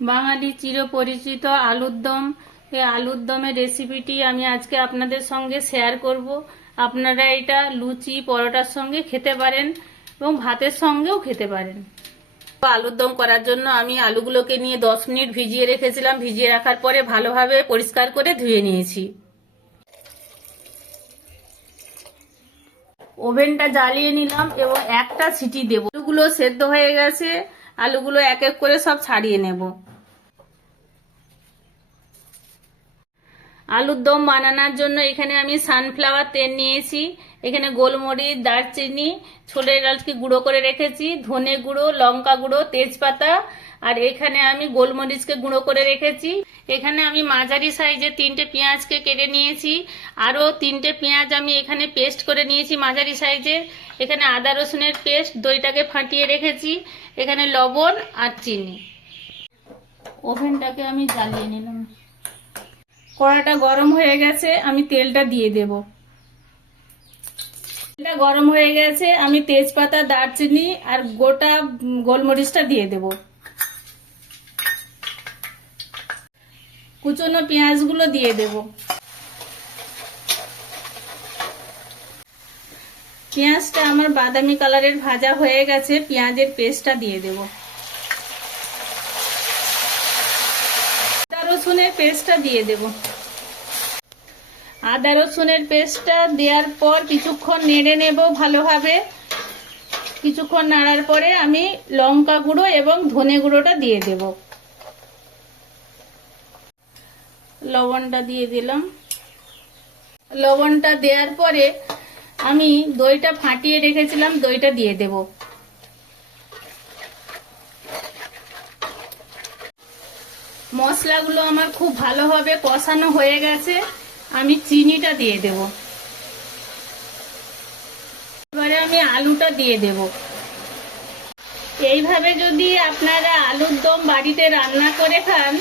বাঙালি চিরপরিচিত আলুর দম। এই আলুর দমের রেসিপিটি আমি আজকে আপনাদের সঙ্গে শেয়ার করব। আপনারা এটা লুচি পরোটার সঙ্গে খেতে পারেন এবং ভাতের সঙ্গেও খেতে পারেন। আলুর দম করার জন্য আমি আলুগুলোকে নিয়ে 10 মিনিট ভিজিয়ে রেখেছিলাম। ভিজিয়ে রাখার পরে ভালোভাবে পরিষ্কার করে ধুয়ে নিয়েছি। ওভেনটা জ্বালিয়ে নিলাম এবং একটা সিটি দেব। আলুগুলো সেদ্ধ হয়ে গেছে, আলুগুলো এক এক করে সব ছাড়িয়ে নেব। আলুর দম বানানোর জন্য এখানে আমি সানফ্লাওয়ার তেল নিয়েছি। এখানে গোলমরিচ, দারচিনি, ছোলের ডালকে গুঁড়ো করে রেখেছি, ধনে গুঁড়ো, লঙ্কা গুঁড়ো, তেজপাতা, আর এখানে আমি গোলমরিচকে গুঁড়ো করে রেখেছি। এখানে আমি মাঝারি সাইজে 3টে পেঁয়াজকে কেটে নিয়েছি। আরও 3টে পেঁয়াজ আমি এখানে পেস্ট করে নিয়েছি মাঝারি সাইজে। এখানে আদা রসুনের পেস্ট, দইটাকে ফাটিয়ে রেখেছি। এখানে লবণ আর চিনি। ওভেনটাকে আমি জ্বালিয়ে নিলাম। কড়াটা গরম হয়ে গেছে, আমি তেলটা দিয়ে দেব। তেলটা গরম হয়ে গেছে, আমি তেজপাতা, দারচিনি আর গোটা গোলমরিচটা দিয়ে দেব। কুচনো পেঁয়াজগুলো দিয়ে দেব। পেঁয়াজটা আমার বাদামি কালারের ভাজা হয়ে গেছে, পেঁয়াজের পেস্টটা দিয়ে দেব। আদা রসুনের পেস্টটা দিয়ে দেব। আদা রসুনের পেস্টটা দেওয়ার পর কিছুক্ষণ নেড়ে নেব ভালোভাবে। কিছুক্ষণ নাড়ার পরে আমি লঙ্কা গুঁড়ো এবং ধনে গুঁড়োটা দিয়ে দেব। লবণটা দিয়ে দিলাম। লবণটা দেওয়ার পরে আমি দইটা ফাটিয়ে রেখেছিলাম, দইটা দিয়ে দেব। মশলাগুলো আমার খুব ভালোভাবে কষানো হয়ে গেছে, আমি চিনিটা দিয়ে দেব। এবারে আমি আলুটা দিয়ে দেব। এইভাবে যদি আপনারা আলুর দম বাড়িতে রান্না করে খান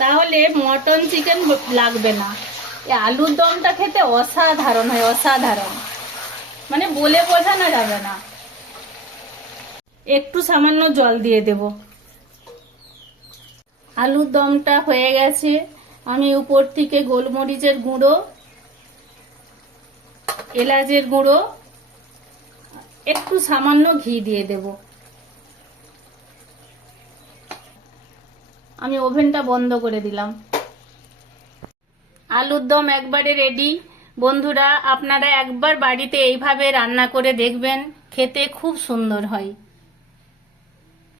তাহলে মটন চিকেন লাগবে না। এই আলুর দমটা খেতে অসাধারণ হয়, অসাধারণ, মানে বলে বোঝানো যাবে না। একটু সামান্য জল দিয়ে দেব। আলুর দমটা হয়ে গেছে, আমি উপর থেকে গোলমরিচের গুঁড়ো, এলাচের গুঁড়ো, একটু সামান্য ঘি দিয়ে দেব। আমি ওভেনটা বন্ধ করে দিলাম। আলুর দম একবারে রেডি। বন্ধুরা, আপনারা একবার বাড়িতে এইভাবে রান্না করে দেখবেন, খেতে খুব সুন্দর হয়।